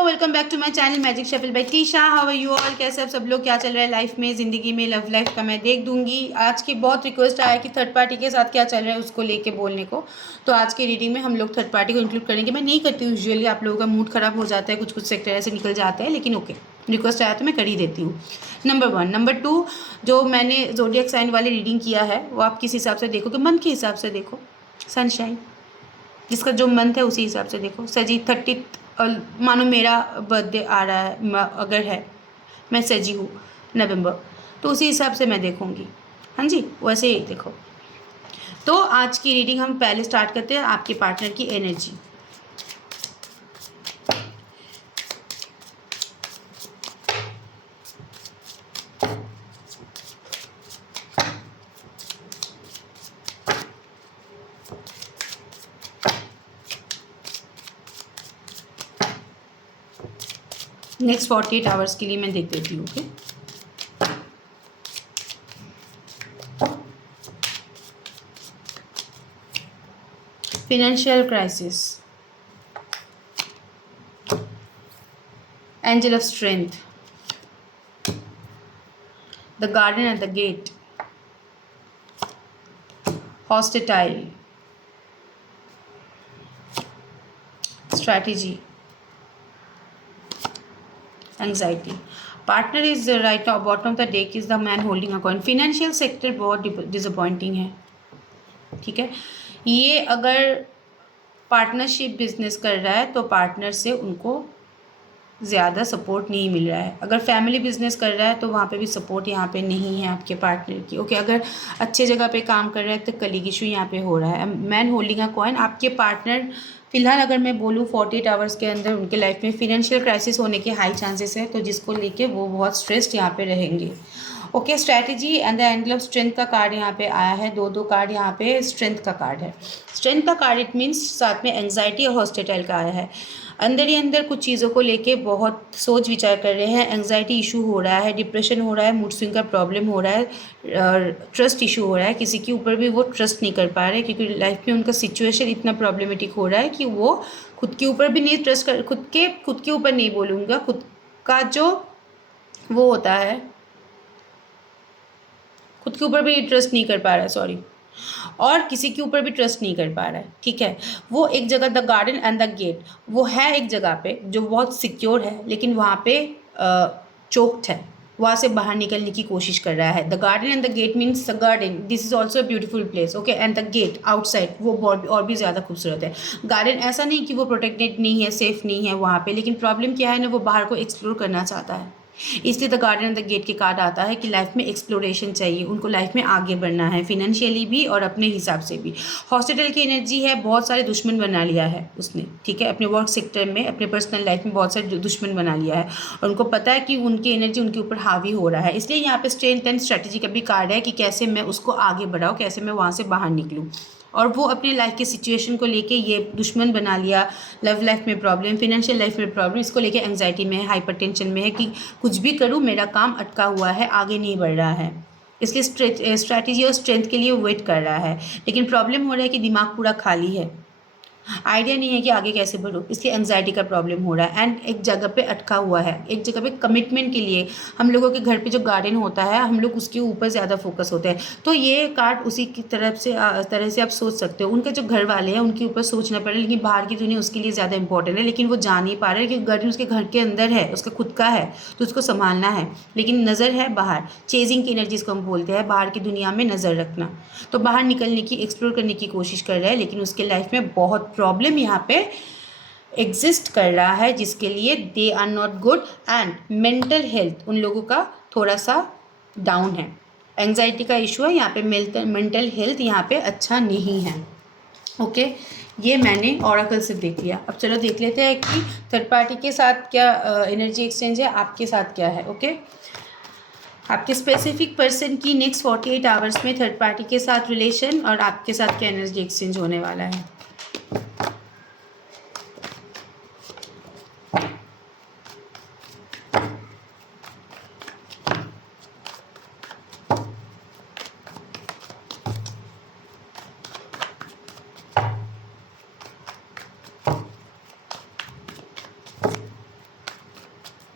Welcome back to my channel magic shuffle by Tisha. How are you all? कैसे सब लोग, क्या चल रहा है लाइफ में, ज़िंदगी में, लव लाइफ का मैं देख दूंगी। आज की बहुत रिक्वेस्ट आया कि थर्ड पार्टी के साथ क्या चल रहा है उसको लेके बोलने को, तो आज की रीडिंग में हम लोग थर्ड पार्टी को इंक्लूड करेंगे। मैं नहीं करती हूँ यूजुअली, आप लोगों का मूड ख़राब हो जाता है, कुछ कुछ सेक्टर ऐसे निकल जाते हैं, लेकिन ओके, रिक्वेस्ट आया तो मैं कर ही देती हूँ। नंबर 1। नंबर 2, जो मैंने ज़ोडिएक साइन वाली रीडिंग किया है वो आप किस हिसाब से देखो, कि मंथ के हिसाब से देखो। सनशाइन, जिसका जो मंथ है उसी हिसाब से देखो। सजी 30, मानो मेरा बर्थडे आ रहा है, अगर है, मैं सजी हूँ नवंबर, तो उसी हिसाब से मैं देखूँगी। हाँ जी, वैसे ही देखो। तो आज की रीडिंग हम पहले स्टार्ट करते हैं आपके पार्टनर की एनर्जी। नेक्स्ट 48 आवर्स के लिए मैं देख देती हूँ। Okay, financial crisis, angel of strength, the garden at the gate, hostile, strategy, anxiety. Partner is right now bottom of the deck is the man holding a coin. Financial sector बहुत disappointing है, ठीक है। ये अगर partnership business कर रहा है तो पार्टनर से उनको ज़्यादा सपोर्ट नहीं मिल रहा है। अगर फैमिली बिजनेस कर रहा है तो वहाँ पे भी सपोर्ट यहाँ पे नहीं है आपके पार्टनर की। ओके, अगर अच्छे जगह पे काम कर रहा है तो कलीग इशू यहाँ पे हो रहा है। मैन होल्डिंग अ कॉइन, आपके पार्टनर फिलहाल अगर मैं बोलूँ 48 आवर्स के अंदर उनके लाइफ में फिनेंशियल क्राइसिस होने के हाई चांसेस है, तो जिसको लेके वो बहुत स्ट्रेस्ड यहाँ पे रहेंगे। Okay, strategy and the angle of strength का कार्ड यहाँ पे आया है। दो कार्ड यहाँ पे स्ट्रेंथ का कार्ड है। स्ट्रेंथ का कार्ड इट मीन्स साथ में एंग्जाइटी और हॉस्टिटाइल का आया है। अंदर ही अंदर कुछ चीज़ों को लेके बहुत सोच विचार कर रहे हैं। एंग्जाइटी इशू हो रहा है, डिप्रेशन हो रहा है, मूड स्विंग का प्रॉब्लम हो रहा है, ट्रस्ट इशू हो रहा है। किसी के ऊपर भी वो ट्रस्ट नहीं कर पा रहे, क्योंकि लाइफ में उनका सिचुएशन इतना प्रॉब्लमेटिक हो रहा है कि वो खुद के ऊपर भी नहीं ट्रस्ट कर, खुद के ऊपर नहीं बोलूँगा, खुद का जो वो होता है, खुद के ऊपर भी ट्रस्ट नहीं कर पा रहा है, सॉरी, और किसी के ऊपर भी ट्रस्ट नहीं कर पा रहा है, ठीक है। वो एक जगह, the garden and the gate, वो है एक जगह पे जो बहुत सिक्योर है, लेकिन वहाँ पे चोक्ड है, वहाँ से बाहर निकलने की कोशिश कर रहा है। The garden and the gate means the garden, this is also a beautiful place, okay, and the gate outside, वो और भी ज़्यादा खूबसूरत है। गार्डन ऐसा नहीं कि वो प्रोटेक्टेड नहीं है, सेफ नहीं है वहाँ पे, लेकिन प्रॉब्लम क्या है ना, वो बाहर को एक्सप्लोर करना चाहता है। इसलिए the garden and the gate के कार्ड आता है कि लाइफ में एक्सप्लोरेशन चाहिए, उनको लाइफ में आगे बढ़ना है, फिनेंशियली भी और अपने हिसाब से भी। हॉस्पिटल की एनर्जी है, बहुत सारे दुश्मन बना लिया है उसने, ठीक है, अपने वर्क सेक्टर में, अपने पर्सनल लाइफ में बहुत सारे दुश्मन बना लिया है, और उनको पता है कि उनकी एनर्जी उनके ऊपर हावी हो रहा है। इसलिए यहाँ पे स्ट्रेंथ एंड स्ट्रेटेजी का भी कार्ड है कि कैसे मैं उसको आगे बढ़ाऊँ, कैसे मैं वहाँ से बाहर निकलूँ। और वो अपने लाइफ के सिचुएशन को लेके ये दुश्मन बना लिया। लव लाइफ में प्रॉब्लम, फिनेंशियल लाइफ में प्रॉब्लम, इसको लेके एंग्जाइटी में है, हाइपर टेंशन में है कि कुछ भी करूँ मेरा काम अटका हुआ है, आगे नहीं बढ़ रहा है। इसलिए स्ट्रैटेजी और स्ट्रेंथ के लिए वेट कर रहा है, लेकिन प्रॉब्लम हो रहा है कि दिमाग पूरा खाली है, आइडिया नहीं है कि आगे कैसे बढ़ूँ, इसलिए एंग्जाइटी का प्रॉब्लम हो रहा है। एंड एक जगह पे अटका हुआ है, एक जगह पे कमिटमेंट के लिए। हम लोगों के घर पे जो गार्डन होता है, हम लोग उसके ऊपर ज़्यादा फोकस होते हैं, तो ये कार्ड उसी की तरफ से तरह से आप सोच सकते हो। उनके जो घर वाले हैं उनके ऊपर सोचना पड़ रहा है, लेकिन बाहर की दुनिया उसके लिए ज़्यादा इंपॉर्टेंट है, लेकिन वो जा नहीं पा रहा है कि गार्डन उसके घर के अंदर है, उसका खुद का है, तो उसको संभालना है, लेकिन नज़र है बाहर। चेजिंग की एनर्जी इसको हम बोलते हैं, बाहर की दुनिया में नज़र रखना। तो बाहर निकलने की, एक्सप्लोर करने की कोशिश कर रहा है, लेकिन उसके लाइफ में बहुत प्रॉब्लम यहाँ पे एग्जिस्ट कर रहा है, जिसके लिए they are not good. And mental health उन लोगों का थोड़ा सा डाउन है, एंग्जाइटी का इशू है यहाँ पे, मेंटल हेल्थ यहाँ पे अच्छा नहीं है। ओके, ये मैंने ऑरेकल से देख लिया। अब चलो देख लेते हैं कि थर्ड पार्टी के साथ क्या एनर्जी एक्सचेंज है, आपके साथ क्या है। ओके, आपके स्पेसिफिक पर्सन की नेक्स्ट 48 आवर्स में थर्ड पार्टी के साथ रिलेशन और आपके साथ क्या एनर्जी एक्सचेंज होने वाला है।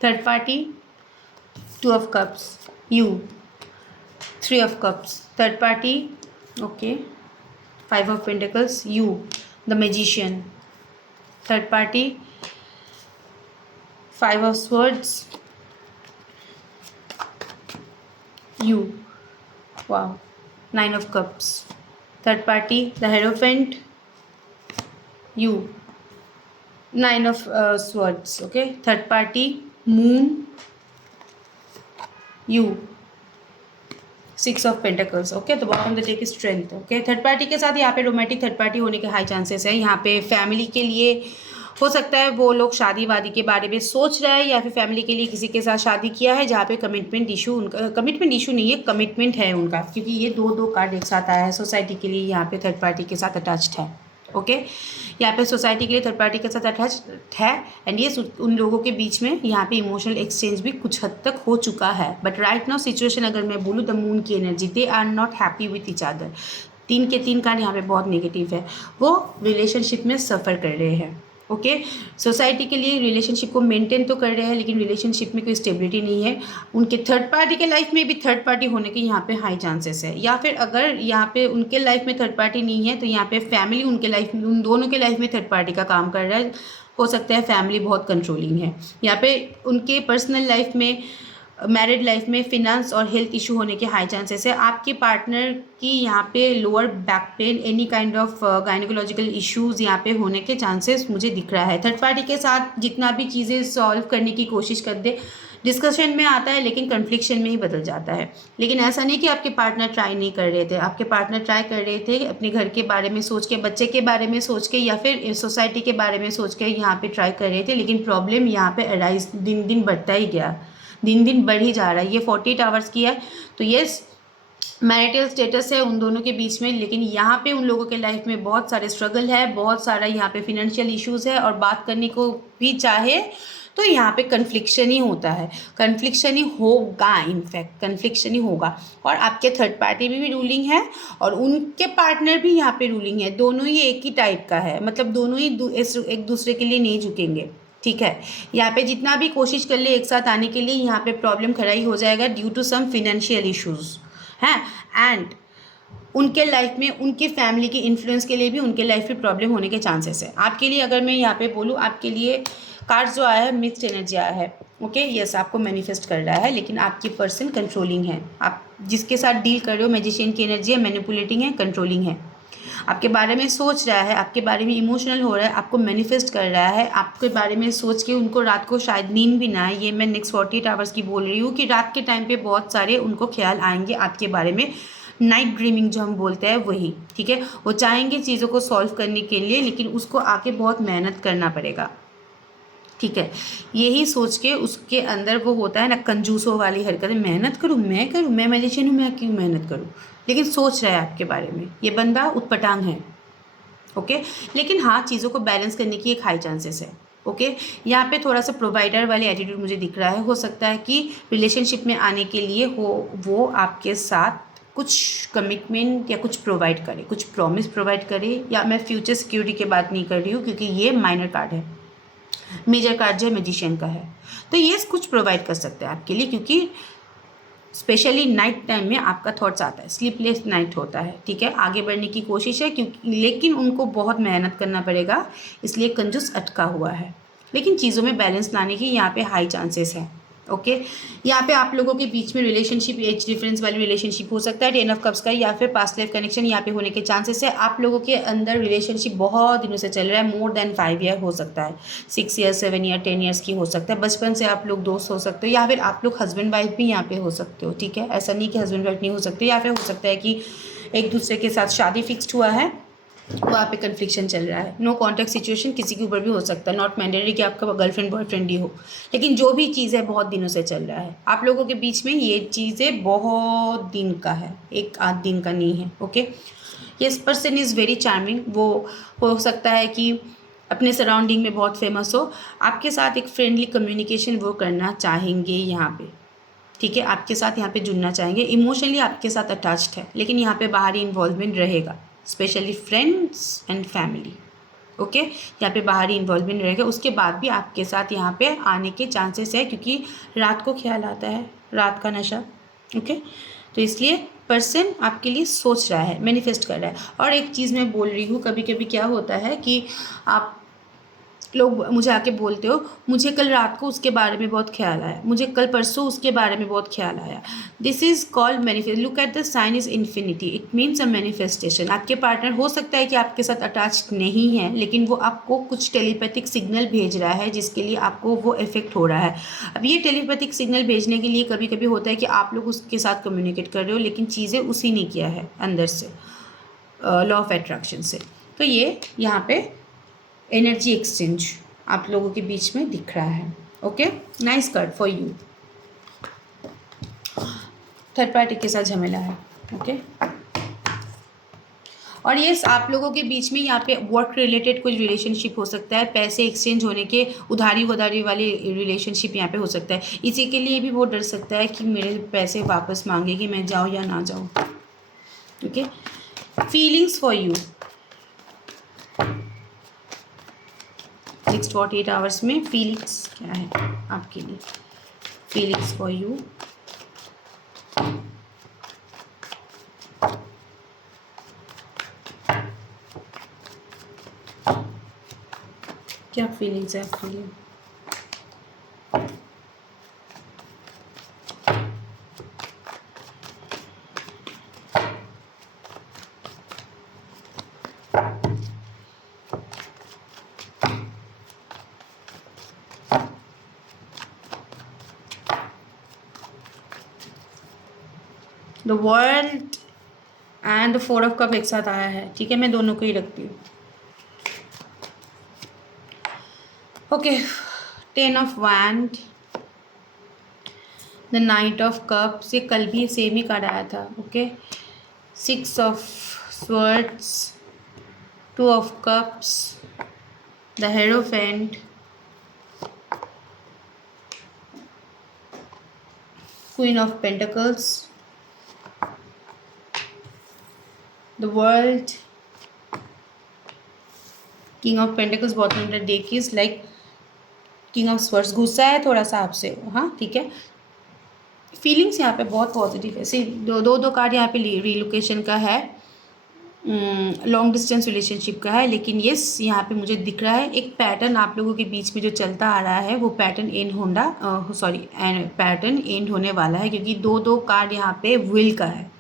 Third party, 2 of cups, you, 3 of cups, third party, okay, 5 of pentacles, you, the magician, third party, 5 of swords, you, wow, 9 of cups, third party, the hierophant, you, 9 of swords, okay, third party, moon, you, 6 of pentacles, okay. तो bottom the deck strength, okay. Third party के साथ यहाँ पे romantic third party होने के high chances है। यहाँ पे फैमिली के लिए हो सकता है वो लोग शादी वादी के बारे में सोच रहा है, या फिर फैमिली के लिए किसी के साथ शादी किया है जहाँ पे कमिटमेंट इशू, उनका कमिटमेंट इशू नहीं है, कमिटमेंट है उनका, क्योंकि ये दो कार्ड एक साथ आया है। सोसाइटी के लिए यहाँ पे थर्ड पार्टी के साथ अटैच्ड है, ओके। यहाँ पे सोसाइटी के लिए थर्ड पार्टी के साथ अटैच्ड है, एंड ये उन लोगों के बीच में यहाँ पे इमोशनल एक्सचेंज भी कुछ हद तक हो चुका है। बट राइट नाउ सिचुएशन अगर मैं बोलूँ, द मून की energy, they are not happy with each other. 3 के 3 कार्ड यहाँ पे बहुत नेगेटिव है, वो रिलेशनशिप में सफ़र कर रहे हैं, ओके। सोसाइटी के लिए रिलेशनशिप को मेंटेन तो कर रहे हैं, लेकिन रिलेशनशिप में कोई स्टेबिलिटी नहीं है। उनके थर्ड पार्टी के लाइफ में भी थर्ड पार्टी होने के यहाँ पे हाई चांसेस है, या फिर अगर यहाँ पे उनके लाइफ में थर्ड पार्टी नहीं है तो यहाँ पे फैमिली उनके लाइफ में, उन दोनों के लाइफ में थर्ड पार्टी का काम कर रहा है। हो सकता है फैमिली बहुत कंट्रोलिंग है। यहाँ पे उनके पर्सनल लाइफ में, मैरिड लाइफ में फिनेंस और हेल्थ इशू होने के हाई चांसेस है। आपके पार्टनर की यहाँ पे lower back pain, any kind of gynaecological issues यहाँ पे होने के चांसेस मुझे दिख रहा है। थर्ड पार्टी के साथ जितना भी चीज़ें सॉल्व करने की कोशिश कर दे, डिस्कशन में आता है लेकिन कन्फ्लिक्शन में ही बदल जाता है। लेकिन ऐसा नहीं कि आपके पार्टनर ट्राई नहीं कर रहे थे, आपके पार्टनर ट्राई कर रहे थे अपने घर के बारे में सोच के, बच्चे के बारे में सोच के, या फिर सोसाइटी के बारे में सोच के यहाँ पे ट्राई कर रहे थे, लेकिन प्रॉब्लम यहाँ पे अराइज दिन दिन बढ़ता ही गया, दिन दिन बढ़ ही जा रहा है। ये 48 आवर्स की है, तो यस मैरिटल स्टेटस है उन दोनों के बीच में, लेकिन यहाँ पे उन लोगों के लाइफ में बहुत सारे स्ट्रगल है, बहुत सारा यहाँ पे फिनेंशियल इश्यूज है, और बात करने को भी चाहे तो यहाँ पे कन्फ्लिक्शन ही होता है, कन्फ्लिक्शन ही होगा, इनफैक्ट कन्फ्लिक्शन ही होगा। और आपके थर्ड पार्टी में भी रूलिंग है और उनके पार्टनर भी यहाँ पे रूलिंग है, दोनों ही एक ही टाइप का है, मतलब दोनों ही एक दूसरे के लिए नहीं झुकेंगे, ठीक है। यहाँ पे जितना भी कोशिश कर ले एक साथ आने के लिए, यहाँ पे प्रॉब्लम खड़ा ही हो जाएगा due to some financial issues हैं। एंड उनके लाइफ में उनकी फैमिली की इन्फ्लुएंस के लिए भी उनके लाइफ में प्रॉब्लम होने के चांसेस है। आपके लिए अगर मैं यहाँ पे बोलूँ, आपके लिए कार्ड जो आया है मिक्स्ड एनर्जी आया है, ओके। यस, आपको मैनिफेस्ट कर रहा है, लेकिन आपकी पर्सन कंट्रोलिंग है। आप जिसके साथ डील कर रहे हो, मैजिशियन की एनर्जी है, मैनिपुलेटिंग है, कंट्रोलिंग है, आपके बारे में सोच रहा है, आपके बारे में इमोशनल हो रहा है, आपको मैनिफेस्ट कर रहा है, आपके बारे में सोच के उनको रात को शायद नींद भी ना आए। ये मैं नेक्स्ट 48 आवर्स की बोल रही हूँ कि रात के टाइम पे बहुत सारे उनको ख्याल आएंगे आपके बारे में, नाइट ड्रीमिंग जो हम बोलते हैं वही, ठीक है। वो चाहेंगे चीज़ों को सॉल्व करने के लिए, लेकिन उसको आके बहुत मेहनत करना पड़ेगा, ठीक है। यही सोच के उसके अंदर वो होता है ना कंजूसों वाली हरकत, मेहनत करूँ, मैं मैजिशियन हूँ, मैं क्यों मेहनत करूँ, लेकिन सोच रहा है आपके बारे में। ये बंदा उत्पटांग है, ओके। लेकिन हाँ, चीज़ों को बैलेंस करने की एक हाई चांसेस है, ओके। यहाँ पे थोड़ा सा प्रोवाइडर वाली एटीट्यूड मुझे दिख रहा है। हो सकता है कि रिलेशनशिप में आने के लिए वो आपके साथ कुछ कमिटमेंट या कुछ प्रोवाइड करे, कुछ प्रॉमिस प्रोवाइड करे, या मैं फ्यूचर सिक्योरिटी की बात नहीं कर रही हूँ, क्योंकि ये माइनर कार्ड है, मेजर कार्ड जो मैजिशियन का है। तो ये कुछ प्रोवाइड कर सकते हैं आपके लिए, क्योंकि स्पेशली नाइट टाइम में आपका थॉट्स आता है, स्लीपलेस नाइट होता है, ठीक है। आगे बढ़ने की कोशिश है, क्योंकि लेकिन उनको बहुत मेहनत करना पड़ेगा, इसलिए कंजूस अटका हुआ है, लेकिन चीज़ों में बैलेंस लाने की यहाँ पे हाई चांसेस है, ओके। यहाँ पे आप लोगों के बीच में रिलेशनशिप, एज डिफरेंस वाली रिलेशनशिप हो सकता है, 10 ऑफ कप्स का, या फिर पास्ट लाइफ कनेक्शन यहाँ पे होने के चांसेस है। आप लोगों के अंदर रिलेशनशिप बहुत दिनों से चल रहा है, मोर देन 5 ईयर हो सकता है, 6 ईयर, 7 ईयर, 10 ईयर्स की हो सकता है। बचपन से आप लोग दोस्त हो सकते हो, या फिर आप लोग हस्बैंड वाइफ भी यहाँ पे हो सकते हो, ठीक है। ऐसा नहीं कि हस्बैंड वाइफ नहीं हो सकते, या फिर हो सकता है कि एक दूसरे के साथ शादी फिक्स्ड हुआ है, वहाँ पे कन्फ्लिक्शन चल रहा है। नो कॉन्टैक्ट सिचुएशन किसी के ऊपर भी हो सकता है, नॉट मैंडेटरी कि आपका गर्लफ्रेंड बॉयफ्रेंड ही हो, लेकिन जो भी चीज़ है बहुत दिनों से चल रहा है आप लोगों के बीच में। ये चीज़ें बहुत दिन का है, एक आध दिन का नहीं है, okay. Yes, person is very charming. वो हो सकता है कि अपने सराउंडिंग में बहुत फेमस हो, आपके साथ एक फ्रेंडली कम्युनिकेशन वो करना चाहेंगे यहाँ पे, ठीक है। आपके साथ यहाँ पे जुड़ना चाहेंगे, इमोशनली आपके साथ अटैच्ड है, लेकिन यहाँ पे बाहरी इन्वॉल्वमेंट रहेगा, specially friends and family, okay, यहाँ पे बाहरी इन्वॉल्वमेंट रहेगा, उसके बाद भी आपके साथ यहाँ पे आने के चांसेस है, क्योंकि रात को ख्याल आता है, रात का नशा। ओके, तो इसलिए पर्सन आपके लिए सोच रहा है, मैनिफेस्ट कर रहा है। और एक चीज़ मैं बोल रही हूँ, कभी कभी क्या होता है कि आप लोग मुझे आके बोलते हो, मुझे कल रात को उसके बारे में बहुत ख्याल आया, मुझे कल परसों उसके बारे में बहुत ख्याल आया। This is called manifest. Look at the sign is infinity, it means a manifestation. आपके पार्टनर हो सकता है कि आपके साथ अटैच्ड नहीं है, लेकिन वो आपको कुछ टेलीपैथिक सिग्नल भेज रहा है जिसके लिए आपको वो इफेक्ट हो रहा है। अब ये टेलीपैथिक सिग्नल भेजने के लिए कभी कभी होता है कि आप लोग उसके साथ कम्युनिकेट कर रहे हो, लेकिन चीज़ें उसी ने किया है अंदर से, लॉ ऑफ अट्रैक्शन से। तो ये यहाँ पे एनर्जी एक्सचेंज आप लोगों के बीच में दिख रहा है। Okay, nice card for you. Third party के साथ झमेला है। ओके, और ये आप लोगों के बीच में यहाँ पे वर्क रिलेटेड कुछ रिलेशनशिप हो सकता है, पैसे एक्सचेंज होने के, उधारी उधारी वाली रिलेशनशिप यहाँ पे हो सकता है। इसी के लिए भी वो डर सकता है कि मेरे पैसे वापस मांगे कि मैं जाऊँ या ना जाऊँ। Okay, feelings for you next 48 hours में, फीलिंग्स क्या है आपके लिए, फीलिंग्स फॉर यू। क्या फीलिंग्स है आपके लिए? The world and the 4 of cup एक साथ आया है, ठीक है, मैं दोनों को ही रखती हूँ। Okay, 10 of wand, the night of cups, ये कल भी सेम ही कार्ड आया था। Okay, 6 of swords, 2 of cups, the hierophant, queen of pentacles, the world, king of pentacles, bottom of the deck is like king of swords. गुस्सा है थोड़ा सा आपसे, हाँ ठीक है। फीलिंग्स यहाँ पे बहुत पॉजिटिव है। सिर्फ दो कार्ड यहाँ पे रिलोकेशन का है, लॉन्ग डिस्टेंस रिलेशनशिप का है, लेकिन येस यहाँ पे मुझे दिख रहा है एक पैटर्न आप लोगों के बीच में जो चलता आ रहा है, वो पैटर्न पैटर्न एंड होने वाला है, क्योंकि दो कार्ड यहाँ पे व्हील का है,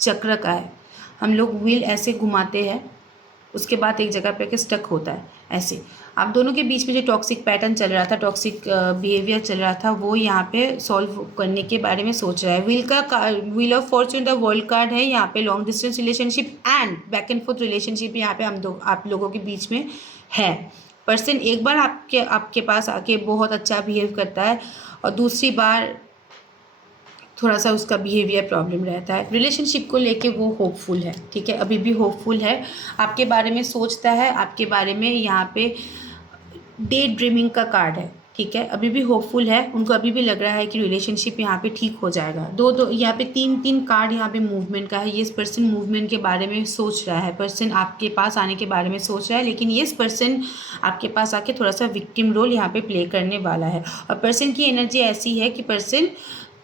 चक्र का है। हम लोग व्हील ऐसे घुमाते हैं, उसके बाद एक जगह पे आके स्टक होता है, ऐसे। आप दोनों के बीच में जो टॉक्सिक पैटर्न चल रहा था, टॉक्सिक बिहेवियर चल रहा था, वो यहाँ पे सॉल्व करने के बारे में सोच रहा है। Wheel of Fortune the world card है यहाँ पे, long distance relationship and back and fourth relationship यहाँ पे आप लोगों के बीच में है। पर्सन एक बार आपके पास आके बहुत अच्छा बिहेव करता है, और दूसरी बार थोड़ा सा उसका बिहेवियर प्रॉब्लम रहता है। रिलेशनशिप को लेके वो होपफुल है, ठीक है, अभी भी होपफुल है, आपके बारे में सोचता है, आपके बारे में यहाँ पे डे ड्रीमिंग का कार्ड है, ठीक है, अभी भी होपफुल है, उनको अभी भी लग रहा है कि रिलेशनशिप यहाँ पे ठीक हो जाएगा। दो यहाँ पे तीन कार्ड यहाँ पे मूवमेंट का है। ये पर्सन मूवमेंट के बारे में सोच रहा है, पर्सन आपके पास आने के बारे में सोच रहा है, लेकिन ये पर्सन आपके पास आके थोड़ा सा विक्टिम रोल यहाँ पे प्ले करने वाला है। और पर्सन की एनर्जी ऐसी है कि पर्सन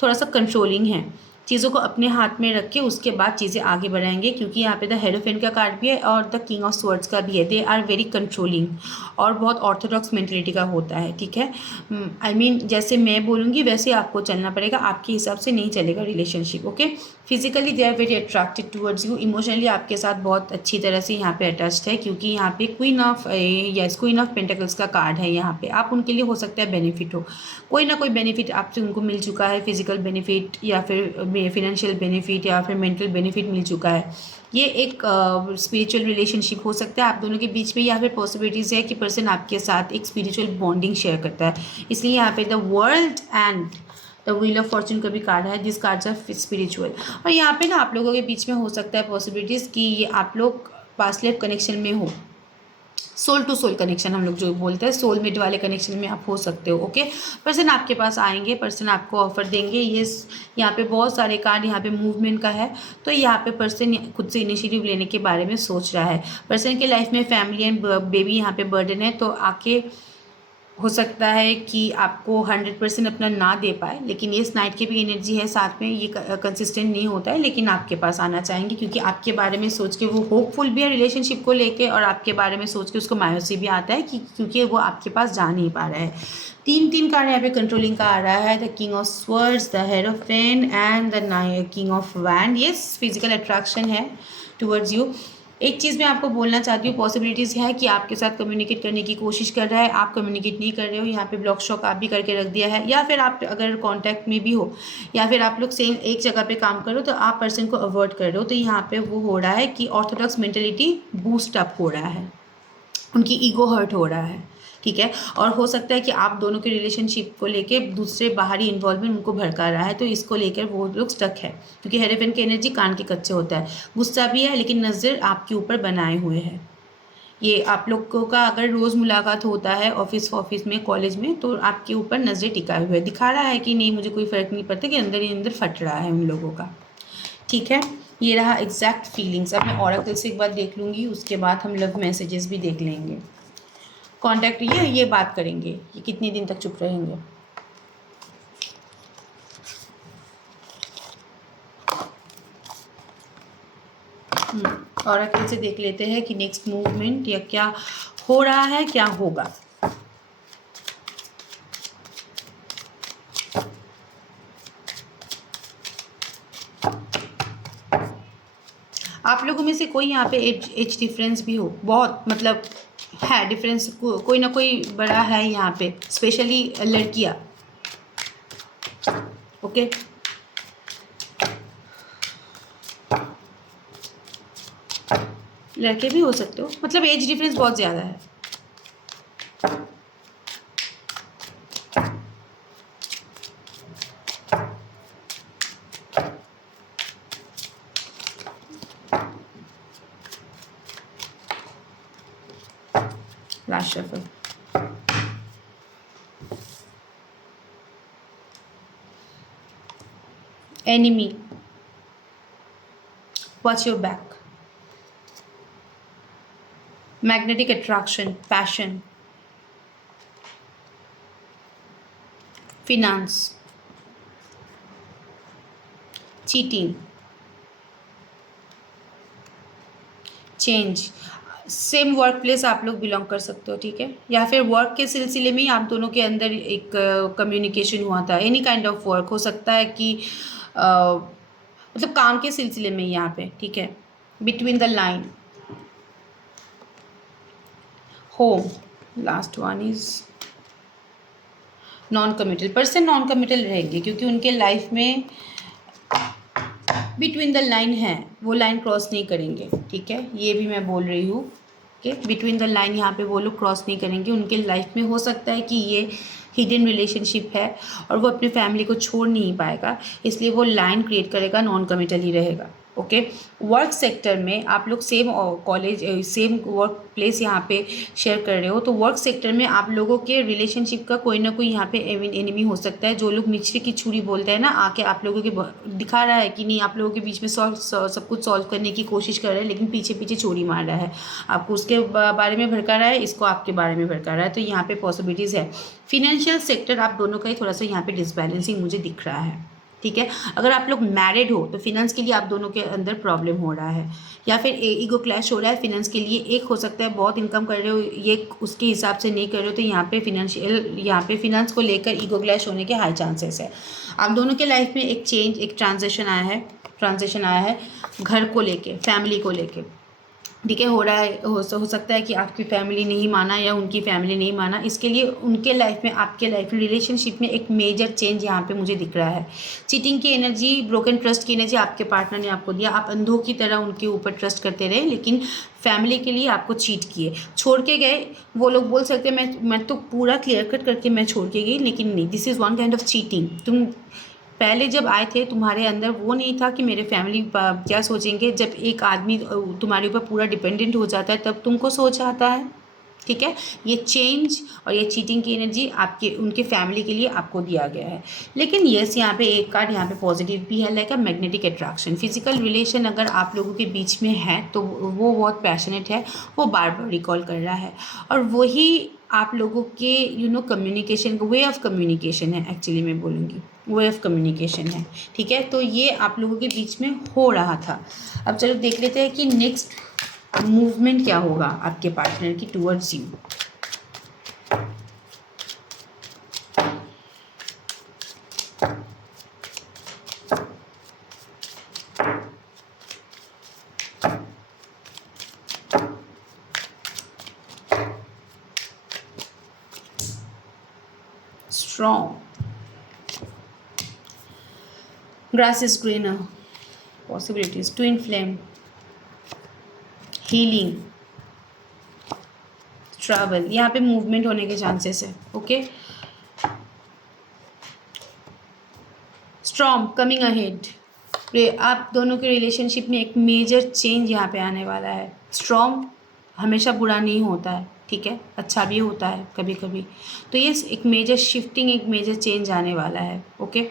थोड़ा सा कंट्रोलिंग है, चीज़ों को अपने हाथ में रख के उसके बाद चीज़ें आगे बढ़ाएंगे, क्योंकि यहाँ पे द हेरोफेंट का कार्ड भी है और द किंग ऑफ स्वर्ड्स का भी है। दे आर वेरी कंट्रोलिंग और बहुत ऑर्थोडॉक्स मेंटेलिटी का होता है, ठीक है। आई मीन जैसे मैं बोलूँगी वैसे आपको चलना पड़ेगा, आपके हिसाब से नहीं चलेगा relationship. Okay, physically they are very attracted towards you, emotionally आपके साथ बहुत अच्छी तरह से यहाँ पे अटैच्ड है, क्योंकि यहाँ पे क्वीन ऑफ पेंटिकल्स का कार्ड है यहाँ पे। आप उनके लिए हो सकता है बेनिफिट हो, कोई ना कोई बेनिफिट आपसे उनको मिल चुका है, फिजिकल बेनिफिट या फिर फिनेंशियल बेनिफिट या फिर मेंटल बेनिफिट मिल चुका है। ये एक स्पिरिचुअल रिलेशनशिप हो सकता है आप दोनों के बीच में, या फिर पॉसिबिलिटीज़ है कि पर्सन आपके साथ एक स्पिरिचुअल बॉन्डिंग शेयर करता है। इसलिए यहाँ पे the world and the wheel of Fortune का भी कार्ड है, जिस कार्ड से स्पिरिचुअल। और यहाँ पे ना आप लोगों के बीच में हो सकता है पॉसिबिलिटीज़ कि ये आप लोग पास्ट लाइफ कनेक्शन में हो, सोल टू सोल कनेक्शन हम लोग जो बोलते हैं, सोलमेट वाले कनेक्शन में आप हो सकते हो। ओके, पर्सन आपके पास आएंगे, पर्सन आपको ऑफर देंगे। ये यहाँ पे बहुत सारे कार्ड यहाँ पे मूवमेंट का है, तो यहाँ पे पर्सन खुद से इनिशिएटिव लेने के बारे में सोच रहा है। पर्सन के लाइफ में फैमिली एंड बेबी यहाँ पे बर्डन है, तो आके हो सकता है कि आपको 100% अपना ना दे पाए, लेकिन ये नाइट की भी एनर्जी है साथ में, ये कंसिस्टेंट नहीं होता है, लेकिन आपके पास आना चाहेंगे क्योंकि आपके बारे में सोच के वो होपफुल भी है रिलेशनशिप को लेके, और आपके बारे में सोच के उसको मायूसी भी आता है कि क्योंकि वो आपके पास जा नहीं पा रहा है। तीन कार्ड यहाँ पे कंट्रोलिंग का आ रहा है, the king of swords, the hierophant and the king of wand. Yes, physical attraction है टुवर्ड्स यू। एक चीज़ मैं आपको बोलना चाहती हूँ, पॉसिबिलिटीज़ है कि आपके साथ कम्युनिकेट करने की कोशिश कर रहा है, आप कम्युनिकेट नहीं कर रहे हो, यहाँ पे ब्लॉक शॉक आप भी करके रख दिया है, या फिर आप अगर कांटेक्ट में भी हो, या फिर आप लोग सेम एक जगह पे काम करो, तो आप पर्सन को अवॉइड कर रहे हो। तो यहाँ पे वो हो रहा है कि ऑर्थोडॉक्स मेंटेलिटी बूस्ट अप हो रहा है, उनकी ईगो हर्ट हो रहा है, ठीक है। और हो सकता है कि आप दोनों के रिलेशनशिप को लेके दूसरे बाहरी इन्वॉल्वमेंट उनको भड़का रहा है, तो इसको लेकर वो लोग स्टक है, क्योंकि हेरेफेन की एनर्जी कान के कच्चे होता है, गुस्सा भी है लेकिन नज़र आपके ऊपर बनाए हुए है। ये आप लोगों का अगर रोज़ मुलाकात होता है ऑफिस में, कॉलेज में, तो आपके ऊपर नज़रें टिकाए हुए दिखा रहा है कि नहीं मुझे कोई फ़र्क नहीं पड़ता, कि अंदर ही अंदर फट रहा है उन लोगों का, ठीक है। ये रहा एग्जैक्ट फीलिंग्स। अब मैं ऑरेकल से एक बार देख लूँगी, उसके बाद हम लव मैसेजेस भी देख लेंगे। कांटेक्ट ये बात करेंगे, ये कितने दिन तक चुप रहेंगे। ऑरेकल से देख लेते हैं कि नेक्स्ट मूवमेंट या क्या हो रहा है, क्या होगा। आप लोगों में से कोई यहाँ पे एज डिफरेंस भी हो, बहुत मतलब है डिफरेंस, कोई ना कोई बड़ा है यहाँ पे, स्पेशली लड़कियाँ। ओके, लड़के भी हो सकते हो, मतलब एज डिफरेंस बहुत ज़्यादा है। Last shuffle, enemy, watch your back, magnetic attraction, passion, finance, cheating, change. Same work place आप लोग बिलोंग कर सकते हो, ठीक है, या फिर वर्क के सिलसिले में ही आप दोनों के अंदर एक कम्युनिकेशन हुआ था। एनी काइंड ऑफ वर्क हो सकता है कि मतलब काम के सिलसिले में यहाँ पे, ठीक है। Between the line, home, last one is non committal. Person non committal रहेंगे क्योंकि उनके लाइफ में बिटवीन द लाइन है, वो लाइन क्रॉस नहीं करेंगे, ठीक है, ये भी मैं बोल रही हूँ कि बिटवीन द लाइन यहाँ पे वो लोग क्रॉस नहीं करेंगे। उनके लाइफ में हो सकता है कि ये हिडन रिलेशनशिप है और वो अपनी फैमिली को छोड़ नहीं पाएगा, इसलिए वो लाइन क्रिएट करेगा, नॉन कमिटल ही रहेगा। ओके, वर्क सेक्टर में आप लोग same college same work place यहाँ पे शेयर कर रहे हो, तो वर्क सेक्टर में आप लोगों के रिलेशनशिप का कोई ना कोई यहाँ पे एनिमी हो सकता है, जो लोग मिर्ची की छुरी बोलते हैं ना, आके आप लोगों के दिखा रहा है कि नहीं आप लोगों के बीच में सब कुछ सॉल्व करने की कोशिश कर रहा है, लेकिन पीछे पीछे छुरी मार रहा है, आपको उसके बारे में भड़का रहा है, इसको आपके बारे में भड़का रहा है, तो यहाँ पे पॉसिबिलिटीज़ है। फिनेंशियल सेक्टर आप दोनों का ही थोड़ा सा यहाँ पे डिसबैलेंसिंग मुझे दिख रहा है, ठीक है। अगर आप लोग मैरिड हो तो फिनेंस के लिए आप दोनों के अंदर प्रॉब्लम हो रहा है, या फिर ईगो क्लैश हो रहा है फिनेंस के लिए। एक हो सकता है बहुत इनकम कर रहे हो, ये उसके हिसाब से नहीं कर रहे हो, तो यहाँ पे फिनेंस को लेकर ईगो क्लैश होने के हाई चांसेस है। आप दोनों के लाइफ में एक चेंज, एक ट्रांजेक्शन आया है घर को लेके, फैमिली को लेके, ठीक है। हो रहा है, हो सकता है कि आपकी फैमिली नहीं माना या उनकी फैमिली नहीं माना, इसके लिए उनके लाइफ में आपके लाइफ में रिलेशनशिप में एक मेजर चेंज यहाँ पे मुझे दिख रहा है। चीटिंग की एनर्जी, ब्रोकन ट्रस्ट की एनर्जी आपके पार्टनर ने आपको दिया, आप अंधों की तरह उनके ऊपर ट्रस्ट करते रहे, लेकिन फैमिली के लिए आपको चीट किए, छोड़ के गए। वो लोग बोल सकते हैं मैं तो पूरा क्लियर कट करके मैं छोड़ के गई, लेकिन नहीं, this is one kind of cheating. तुम पहले जब आए थे तुम्हारे अंदर वो नहीं था कि मेरे फैमिली क्या सोचेंगे। जब एक आदमी तुम्हारे ऊपर पूरा डिपेंडेंट हो जाता है तब तुमको सोच आता है, ठीक है। ये चेंज और ये चीटिंग की एनर्जी आपके उनके फैमिली के लिए आपको दिया गया है। लेकिन येस, यहाँ पे एक कार्ड यहाँ पे पॉजिटिव भी है, like a magnetic attraction. Physical relation अगर आप लोगों के बीच में है तो वो बहुत पैशनेट है, वो बार बार रिकॉल कर रहा है, और वही आप लोगों के कम्युनिकेशन वे ऑफ कम्युनिकेशन है, एक्चुअली मैं बोलूँगी वे ऑफ कम्युनिकेशन है। ठीक है, तो ये आप लोगों के बीच में हो रहा था। अब चलो देख लेते हैं कि नेक्स्ट मूवमेंट क्या होगा आपके पार्टनर की towards you. Strong. Grass is greener. Possibilities. Twin flame. Healing. Travel. यहाँ पे मूवमेंट होने के चांसेस है। ओके। Strong coming ahead. आप दोनों के रिलेशनशिप में एक मेजर चेंज यहाँ पे आने वाला है। स्ट्रॉन्ग हमेशा बुरा नहीं होता है, ठीक है, अच्छा भी होता है कभी कभी। तो ये एक मेजर शिफ्टिंग, एक मेजर चेंज आने वाला है। ओके।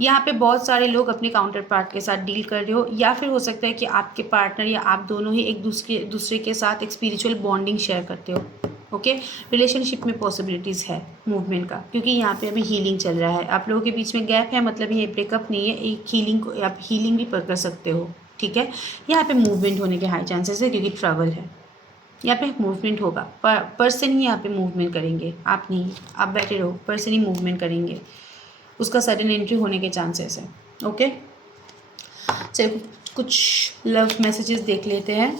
यहाँ पे बहुत सारे लोग अपने काउंटर पार्ट के साथ डील कर रहे हो, या फिर हो सकता है कि आपके पार्टनर या आप दोनों ही एक दूसरे के साथ एक स्पिरिचुअल बॉन्डिंग शेयर करते हो। ओके। रिलेशनशिप में पॉसिबिलिटीज़ है मूवमेंट का, क्योंकि यहाँ पे अभी हीलिंग चल रहा है। आप लोगों के बीच में गैप है, मतलब ये ब्रेकअप नहीं है, एक हीलिंग को आप हीलिंग भी कर सकते हो। ठीक है। यहाँ पे मूवमेंट होने के हाई चांसेस है, क्योंकि ट्रैवल है। यहाँ पे मूवमेंट होगा, पर्सन ही यहाँ पे मूवमेंट करेंगे, आप नहीं, आप बैठे रहो, पर्सन ही मूवमेंट करेंगे, उसका सडन एंट्री होने के चांसेस है। ओके। चलो कुछ लव मैसेजेस देख लेते हैं।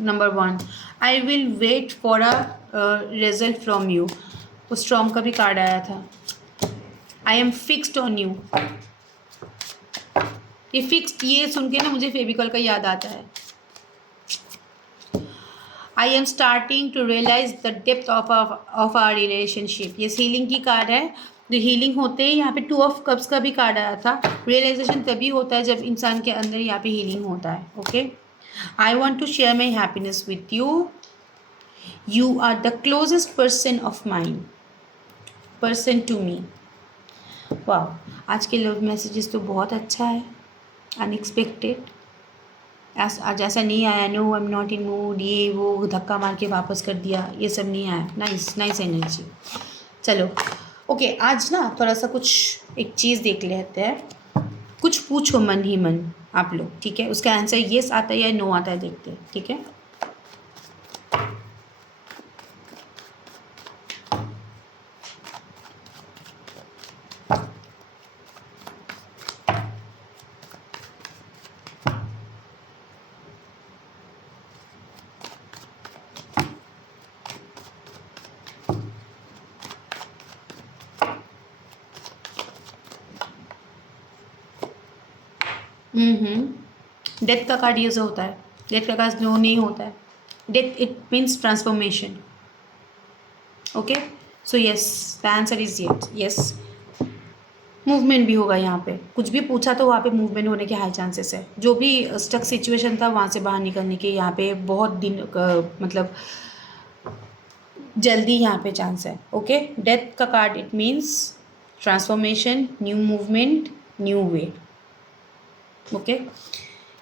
Number 1, I will wait for a result from you. उस स्ट्रॉन्ग का भी कार्ड आया था। I am fixed on you. ये फिक्स्ड, ये सुन के ना मुझे फेविकॉल का याद आता है। I am starting to realise the depth of our relationship. ये हीलिंग की कार्ड है। जो हीलिंग होते हैं, यहाँ पे 2 ऑफ कप्स का भी कार्ड आया था। रियलाइजेशन तभी होता है जब इंसान के अंदर यहाँ पे हीलिंग होता है। Okay. I want to share my happiness with you. You are the closest person of mine. Person to me. वाह, आज के लव मैसेजेस तो बहुत अच्छा है। अनएक्सपेक्टेड, आज ऐसा नहीं आया no I am not in mood, ये वो धक्का मार के वापस कर दिया, ये सब नहीं आया। Nice nice energy. चलो ओके, आज ना थोड़ा सा कुछ एक चीज़ देख लेते हैं। कुछ पूछो मन ही मन आप लोग, ठीक है, उसका आंसर येस आता है या नो आता है, देखते हैं। ठीक है। डेथ का कार्ड यूज होता है। डेथ का कार्ड जो नहीं होता है, death it means transformation. Okay, so yes the answer is yes. Movement भी होगा यहाँ पे, कुछ भी पूछा तो वहाँ पे मूवमेंट होने के हाई चांसेस है। जो भी स्टक सिचुएशन था वहाँ से बाहर निकलने के यहाँ पे बहुत दिन मतलब जल्दी यहाँ पे चांस है। ओके। डेथ का card it means transformation, new movement, new way. Okay.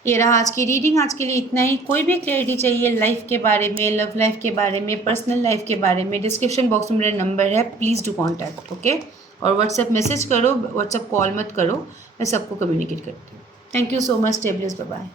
ये रहा आज की रीडिंग। आज के लिए इतना ही। कोई भी क्लैरिटी चाहिए लाइफ के बारे में, लव लाइफ के बारे में, पर्सनल लाइफ के बारे में, डिस्क्रिप्शन बॉक्स में मेरा नंबर है, प्लीज़ डू कॉन्टैक्ट। ओके। और व्हाट्सएप मैसेज करो, व्हाट्सएप कॉल मत करो, मैं सबको कम्युनिकेट करती हूँ। Thank you so much. Stay blessed, bye bye.